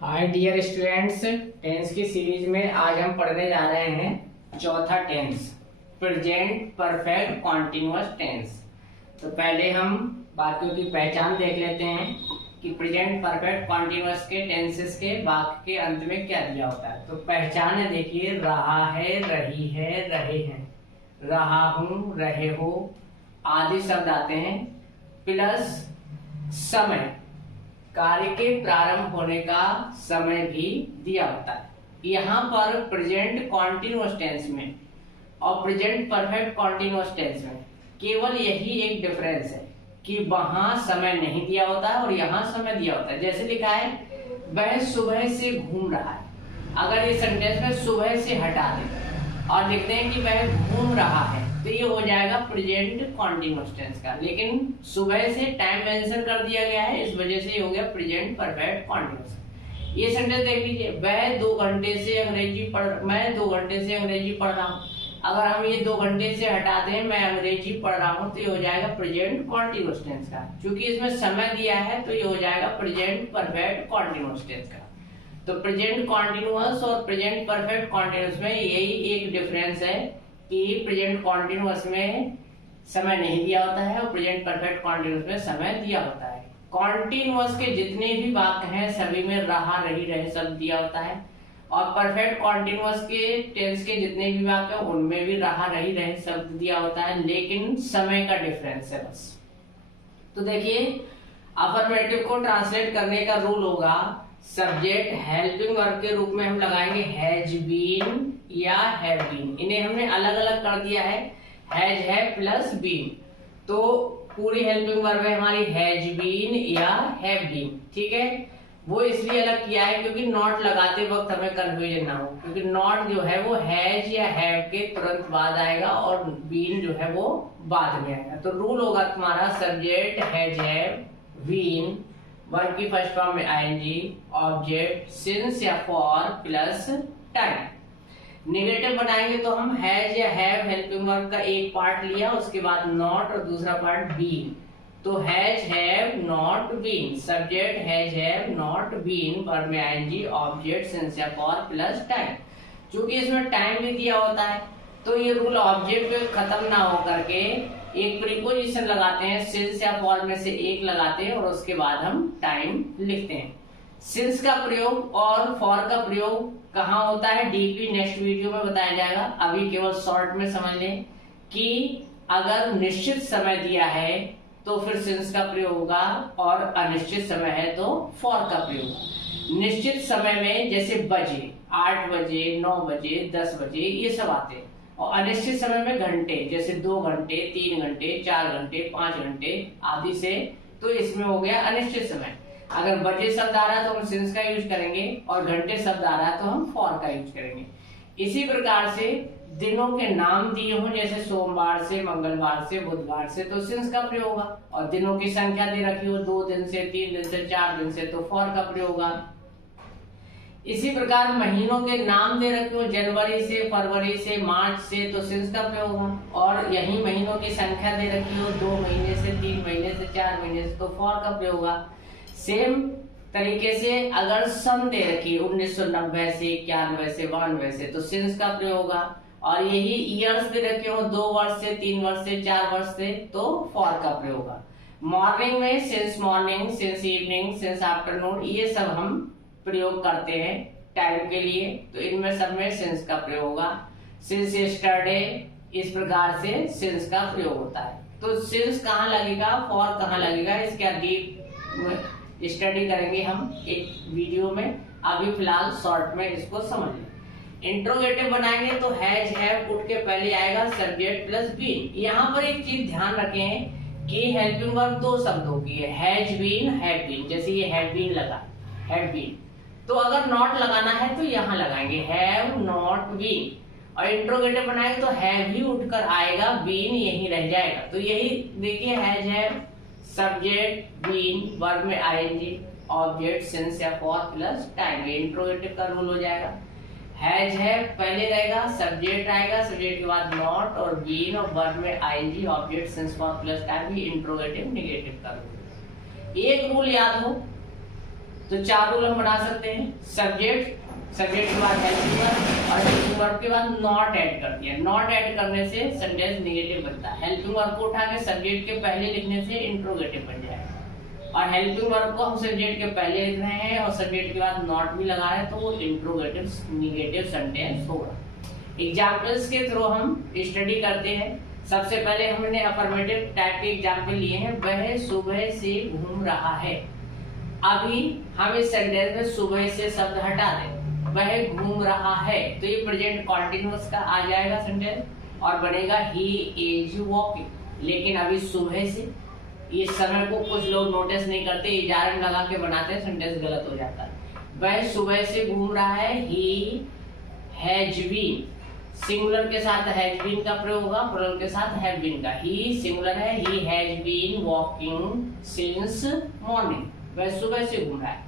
हाय dear students, tense की series में आज हम पढ़ने जा रहे हैं चौथा tense, present perfect continuous tense. तो पहले हम वाक्यों की पहचान देख लेते हैं कि प्रेजेंट परफेक्ट कॉन्टिन्यूअस के टेंसेस के वाक्य के अंत में क्या दिया होता है। तो पहचान है, देखिए, रहा है, रही है, रहे हैं, रहा हूं, रहे हो आदि शब्द आते हैं, प्लस समय, कार्य के प्रारंभ होने का समय भी दिया होता है। यहाँ पर प्रेजेंट कॉन्टिन्यूअस टेंस में और प्रेजेंट परफेक्ट कॉन्टिन्यूअस टेंस में केवल यही एक डिफरेंस है कि वहां समय नहीं दिया होता है और यहाँ समय दिया होता है। जैसे लिखा है, वह सुबह से घूम रहा है। अगर ये सेंटेंस में सुबह से हटा दें और लिखते हैं कि वह घूम रहा है, तो ये हो जाएगा प्रेजेंट कॉन्टिन्यूअस टेंस का। लेकिन सुबह से टाइम मेंशन कर दिया गया है, इस वजह से ये हो गया प्रेजेंट परफेक्ट कॉन्टिन्यूअस। ये सेंटेंस देख लीजिए, मैं 2 घंटे से अंग्रेजी पढ़ रहा हूँ। अगर हम ये 2 घंटे से हटा दें, मैं अंग्रेजी पढ़ रहा हूँ, तो ये हो जाएगा प्रेजेंट कॉन्टिन्यूअस टेंस का। क्योंकि इसमें समय दिया है, तो ये हो जाएगा प्रेजेंट परफेक्ट कॉन्टिन्यूअस टेंस का। तो प्रेजेंट कॉन्टिन्यूअस और प्रेजेंट परफेक्ट कॉन्टिन्यूअस में यही एक डिफरेंस है कि प्रेजेंट कॉन्टिन्यूअस में समय नहीं दिया होता है और प्रेजेंट परफेक्ट कॉन्टिन्यूअस में समय दिया होता है। कॉन्टिन्यूअस के जितने भी वाक्य हैं सभी में रहा, रही, रहे शब्द दिया होता है, और परफेक्ट कॉन्टिन्यूअस के टेंस के जितने भी वाक्य हैं उनमें भी रहा, रही, रहे शब्द दिया होता है, लेकिन समय का डिफरेंस है बस। तो देखिए, अफर्मेटिव को ट्रांसलेट करने का रूल होगा, सब्जेक्ट हेल्पिंग वर्ब के रूप में हम लगाएंगे हैज बीन या हैव बीन। इन्हें हमने अलग अलग कर दिया है, हैज है प्लस बीन। तो पूरी हेल्पिंग वर्ब है हमारी हैज बीन या हैव बीन, ठीक है। वो इसलिए अलग किया है क्योंकि नॉट लगाते वक्त हमें कंफ्यूजन ना हो, क्योंकि नॉट जो है वो हैज या हैव के तुरंत बाद आएगा और बीन जो है वो बाद में आएगा। तो रूल होगा तुम्हारा, subject has, have, been, verb की फर्स्ट फॉर्म में आईएनजी, ऑब्जेक्ट सिंस या फॉर प्लस टाइम। नेगेटिव बनाएंगे तो हम हैज या हैव हेल्पिंग वर्ब का एक पार्ट लिया, उसके बाद नॉट और दूसरा पार्ट बीन। तो has, have, not, been, subject has, have, not, been, verb में आईएनजी, ऑब्जेक्ट सिंस या फॉर प्लस टाइम। क्योंकि इसमें टाइम भी दिया होता है, तो ये रूल ऑब्जेक्ट पे खत्म ना हो करके एक प्रीपोजिशन लगाते हैं, सिंस या फॉर में से एक लगाते हैं और उसके बाद हम टाइम लिखते हैं। सिंस का प्रयोग और फॉर का प्रयोग कहाँ होता है, डीपली नेक्स्ट वीडियो में बताया जाएगा। अभी केवल शॉर्ट में समझ लें कि अगर निश्चित समय दिया है तो फिर सिंस का प्रयोग होगा और अनिश्चित समय है तो फॉर का प्रयोग होगा। निश्चित समय में जैसे बजे, 8 बजे, 9 बजे, 10 बजे, ये सब आते हैं, और अनिश्चित समय में घंटे, जैसे 2 घंटे, 3 घंटे, 4 घंटे, 5 घंटे आदि से, तो इसमें हो गया अनिश्चित समय। अगर बजे शब्द आ रहा है तो हम सिंस का यूज करेंगे और घंटे शब्द आ रहा है तो हम फॉर का यूज करेंगे। इसी प्रकार से दिनों के नाम दिए हों, जैसे सोमवार से, मंगलवार से, बुधवार से, तो सिंस का प्रयोग होगा, और दिनों की संख्या दे रखी हो 2 दिन से, 3 दिन से, 4 दिन से, तो फॉर का प्रयोग होगा। इसी प्रकार महीनों के नाम दे रखे हो, जनवरी से, फरवरी से, मार्च से, तो सिंस का प्रयोग होगा, और यही महीनों की संख्या दे रखी हो 2 महीने से, 3 महीने से, 4 महीने से, तो फॉर का प्रयोग होगा। सेम तरीके से अगर सन दे रखी है 1990 से, 91 से, 92 से, तो सिंस का प्रयोग होगा, और यही ईयर्स दे रखे हो 2 वर्ष से, 3 वर्ष से, 4 वर्ष से, तो फॉर का प्रयोग होगा। मॉर्निंग में since morning, since evening, since afternoon, ये सब हम प्रयोग करते हैं टाइम के लिए, तो इनमें सब में सिंस का प्रयोग होगा। सिंस यस्टरडे, इस प्रकार से सिंस का प्रयोग होता है। तो सिंस कहाँ लगेगा, फॉर कहाँ लगेगा, इसका डीप स्टडी करेंगे हम एक वीडियो में। अभी फिलहाल शॉर्ट में इसको समझ लें। इंट्रोगेटिव बनाएंगे तो हैज, हैव उठ के पहले आएगा सब्जेक्ट प्लस बीन। यहाँ पर एक चीज ध्यान रखें कि हेल्पिंग वर्ब 2 शब्दों की है, हैज बीन, हैव बीन। जैसे ये हैव बीन लगा, हैव बीन, तो अगर नॉट लगाना है तो यहाँ लगाएंगे हैव नॉट बीन, और इंट्रोगेटिव बनाएंगे तो हैव ही उठकर आएगा, बीन यहीं रह जाएगा। तो यही देखिए, has, have, subject, been, verb में आईएनजी, ऑब्जेक्ट सिंस या फॉर प्लस टाइम, ये इंट्रोगेटिव का रूल हो जाएगा। हैज, हैव पहले रहेगा, सब्जेक्ट आएगा, सब्जेक्ट के बाद नॉट और बीन, और वर्ब में ING, object since for plus time, ये इंट्रोगेटिव नेगेटिव का रूल। एक रूल याद हो, तो 4 रूल हम बना सकते हैं। सब्जेक्ट के बाद हेल्पिंग वर्ब और हेल्पिंग वर्ब के बाद नॉट ऐड कर दिया। नॉट ऐड करने से सेंटेंस नेगेटिव बनता है। हेल्पिंग वर्ब को उठा के सब्जेक्ट के पहले लिखने से इंट्रोगेटिव बन जाएगा, और हेल्पिंग वर्ब को हम सब्जेक्ट के पहले लिख रहे हैं और सब्जेक्ट के बाद नॉट भी लगा रहे हैं, तो वो इंट्रोगेटिव नेगेटिव सेंटेंस होगा। एग्जाम्पल्स के थ्रू हम स्टडी करते हैं। सबसे पहले हमने अफर्मेटिव टाइप के एग्जाम्पल लिए हैं। वह सुबह से घूम रहा है। अभी हम इस सेंटेंस में सुबह से शब्द हटा दें, वह घूम रहा है, तो ये प्रेजेंट कॉन्टिन्यूअस का आ जाएगा सेंटेंस और बनेगा ही इज वॉकिंग। लेकिन अभी सुबह से, इस समय को कुछ लोग नोटिस नहीं करते, इजारम लगा के बनाते हैं, सेंटेंस गलत हो जाता है। वह सुबह से घूम रहा है। ही हैज बीन, सिंगुलर के साथ हैज बीन का प्रयोग होगा, प्लूरल के साथ हैव बीन का। ही सिंगुलर है, he has been walking since morning. वह सुबह से घूम रहा है।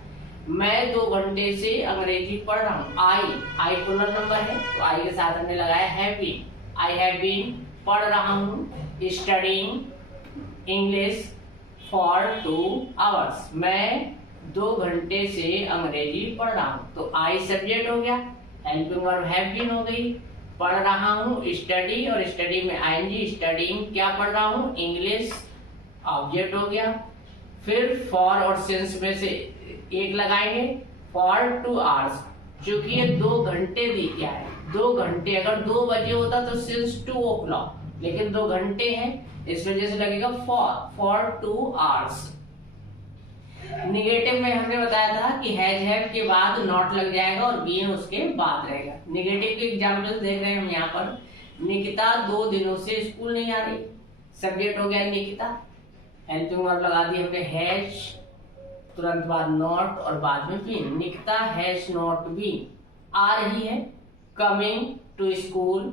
मैं 2 घंटे से अंग्रेजी पढ़ रहा हूँ। आई प्लूरल नंबर है, तो आई के साथ हमने लगाया have been. I have been पढ़ रहा हूँ स्टडीइंग इंग्लिश फॉर 2 आवर्स। मैं 2 घंटे से अंग्रेजी पढ़ रहा हूँ। तो आई सब्जेक्ट हो गया, हेल्पिंग वर्ब हैव बीन हो गई। पढ़ रहा हूँ स्टडी, और स्टडी में आईएनजी, स्टडीइंग क्या पढ़ रहा हूँ इंग्लिश, ऑब्जेक्ट हो गया। फिर फॉर और सिंस में से एक लगाएंगे, फॉर 2 आवर्स। चूंकि ये 2 घंटे दी क्या है, 2 घंटे, अगर 2 बजे होता तो सिंस 2 o'clock, लेकिन 2 घंटे हैं, इस वजह से लगेगा फॉर 2 आवर्स। निगेटिव में हमने बताया था कि हैज हैव के बाद नॉट लग जाएगा और बीन उसके बाद रहेगा। निगेटिव के एग्जांपल्स देख रहे हैं हम यहाँ पर। निकिता 2 दिनों से स्कूल नहीं आ रही। सब्जेक्ट हो गया निकिता, हेल्पिंग वर्ब लगा दी हमने हैज, तुरंत बाद नॉट और बाद में been. Nikita has not been, आ रही है, कमिंग टू स्कूल,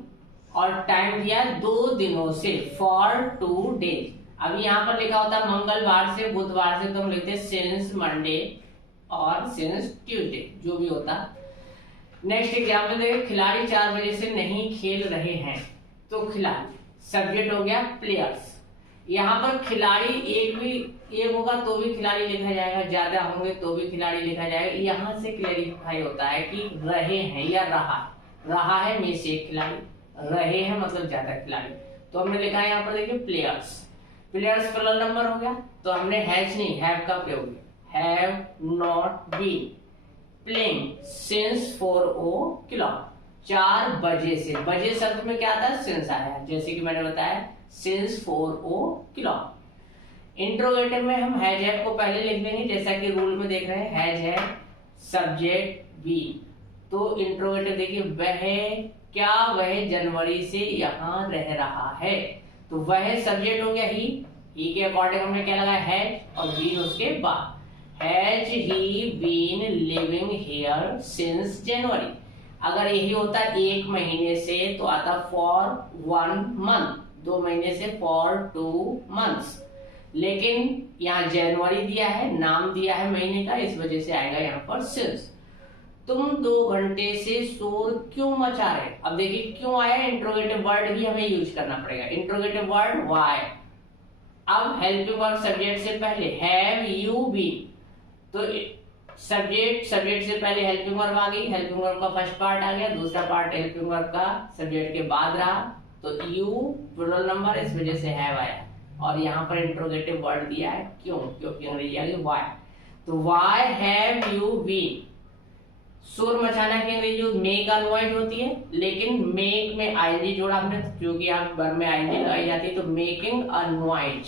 और टाइम दिया 2 दिनों से, फॉर 2 डेज। अभी यहाँ पर लिखा होता है मंगलवार से बुधवार से, तो हम लिखते हैं सिंस मंडे और सिंस ट्यूसडे, जो भी होता। नेक्स्ट एग्जाम्पल देखिए, खिलाड़ी 4 बजे से नहीं खेल रहे हैं। तो खिलाड़ी सब्जेक्ट हो गया प्लेयर्स। यहाँ पर खिलाड़ी एक होगा तो भी खिलाड़ी लिखा जाएगा, ज्यादा होंगे तो भी खिलाड़ी लिखा जाएगा। यहाँ से क्लेरिफाई होता है कि रहे हैं या रहा है में से एक खिलाड़ी, रहे हैं मतलब ज्यादा खिलाड़ी। तो हमने लिखा है यहाँ पर देखिए प्लेयर्स प्लूरल नंबर हो गया, तो हमने हैज नहीं हैव का प्रयोग किया। Have not been playing since 4 o'clock, 4 बजे से। बजे शब्द में क्या आता है, सिंस आया, जैसे कि मैंने बताया सिंस 4 o'clock। इंट्रोगेटिव में हम हैज हैव को पहले लिख देंगे, जैसा कि रूल में देख रहे हैं, हैज हैव सब्जेक्ट बी। तो इंट्रोगेटिव देखिए, वह जनवरी से यहाँ रह रहा है। तो वह सब्जेक्ट हो गया ही के अकॉर्डिंग हमने क्या लगाया हैज, और बीन उसके बाद। Has he been living here since January. अगर यही होता 1 महीने से तो आता फॉर 1 month, 2 महीने से फॉर 2 months। लेकिन यहाँ जनवरी दिया है, नाम दिया है महीने का, इस वजह से आएगा यहाँ पर सिंस। तुम 2 घंटे से शोर क्यों मचा रहे। अब देखिए क्यों आया, इंट्रोगेटिव वर्ड भी हमें यूज करना पड़ेगा। Interrogative word why. अब हेल्पिंग वर्ब सब्जेक्ट से पहले, हैव यू बीन, तो सब्जेक्ट से पहले हेल्पिंग वर्ब आ गई, हेल्पिंग वर्ब का फर्स्ट पार्ट आ गया, दूसरा पार्ट हेल्पिंग वर्ब का सब्जेक्ट के बाद रहा, तो यू प्लूरल नंबर, इस वजह से हैव आया। और यहाँ पर इंट्रोगेटिव वर्ड दिया है क्यों, क्योंकि अंग्रेजी आ गई व्हाई। तो व्हाई हैव यू बीन, शोर मचाना की अंग्रेजी मेक अनवॉइड होती है, लेकिन मेक में आईएनजी जोड़ा हमने, क्योंकि आप वर्ब में आईएनजी लगाई जाती है, तो मेकिंग अनवॉइड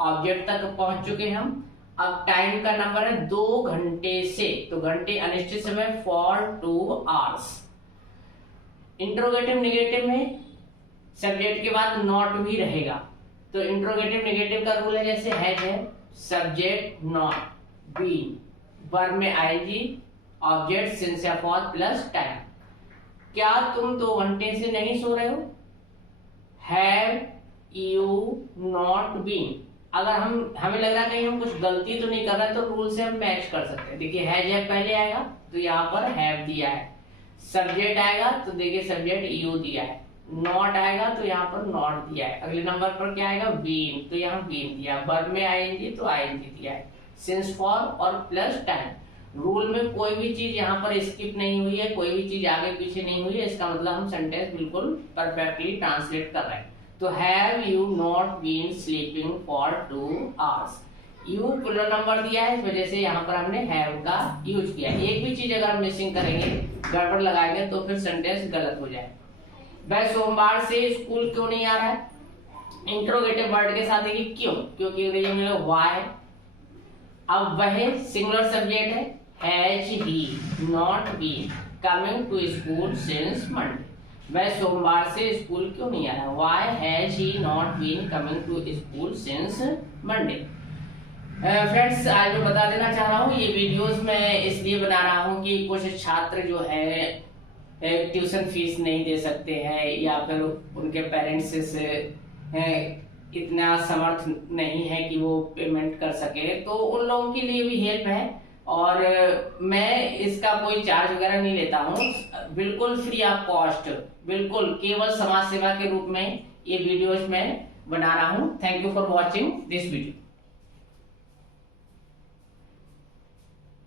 ऑब्जेक्ट तक पहुंच चुके हम। अब टाइम का नंबर है 2 घंटे से, तो घंटे अनिश्चित समय फॉर 2 hours। इंट्रोगेटिव नेगेटिव में सब्जेक्ट के बाद नॉट भी रहेगा, तो इंट्रोगेटिव नेगेटिव का रूल है जैसे हैज है, सब्जेक्ट नॉट, बीन, वर्ब में आईएनजी, ऑब्जेक्ट सिंस या फॉर प्लस टाइम। क्या तुम 2 घंटे से नहीं सो रहे हो। Have you not been. अगर हमें लग रहा है कहीं हम कुछ गलती तो नहीं कर रहे, तो रूल से हम मैच कर सकते हैं। देखिए हैज है पहले आएगा, तो यहाँ पर हैव दिया है। सब्जेक्ट आएगा तो देखिए सब्जेक्ट यू दिया है। नॉट आएगा तो यहाँ पर नॉट दिया है। अगले नंबर पर क्या आएगा, बीन, तो यहाँ बीन दिया। वर्ब में आईएनजी तो आईएनजी दिया है। सिंस फॉर और प्लस टाइम। रूल में कोई भी चीज यहाँ पर स्किप नहीं हुई है, कोई भी चीज आगे पीछे नहीं हुई है, इसका मतलब हम सेंटेंस बिल्कुल परफेक्टली ट्रांसलेट कर रहे हैं। तो have you not been sleeping for 2 hours। You plural number दिया है, इस वजह से यहाँ पर हमने हैव का यूज किया। एक भी चीज अगर हम मिसिंग करेंगे, गड़बड़ लगाएंगे, तो फिर सेंटेंस गलत हो जाए। वह सोमवार से स्कूल क्यों नहीं आ रहा है? इंट्रोगेटिव वर्ड के साथ देखिए क्यों, क्योंकि अंग्रेजी में व्हाई। अब वह सिंगुलर सब्जेक्ट है, has he not been coming to school since Monday. वह सोमवार से स्कूल क्यों नहीं आ रहा है? Why has he not been coming to school since Monday. Friends, आज मैं बता देना चाह रहा हूँ, ये वीडियोस मैं इसलिए बना रहा हूँ कि कुछ छात्र जो है ट्यूशन फीस नहीं दे सकते हैं, या फिर उनके पेरेंट्स से इतना समर्थ नहीं है कि वो पेमेंट कर सके, तो उन लोगों के लिए भी हेल्प है। और मैं इसका कोई चार्ज वगैरह नहीं लेता हूँ, बिल्कुल फ्री ऑफ कॉस्ट, बिल्कुल केवल समाज सेवा के रूप में ये वीडियोस मैं बना रहा हूँ। Thank you for watching this video.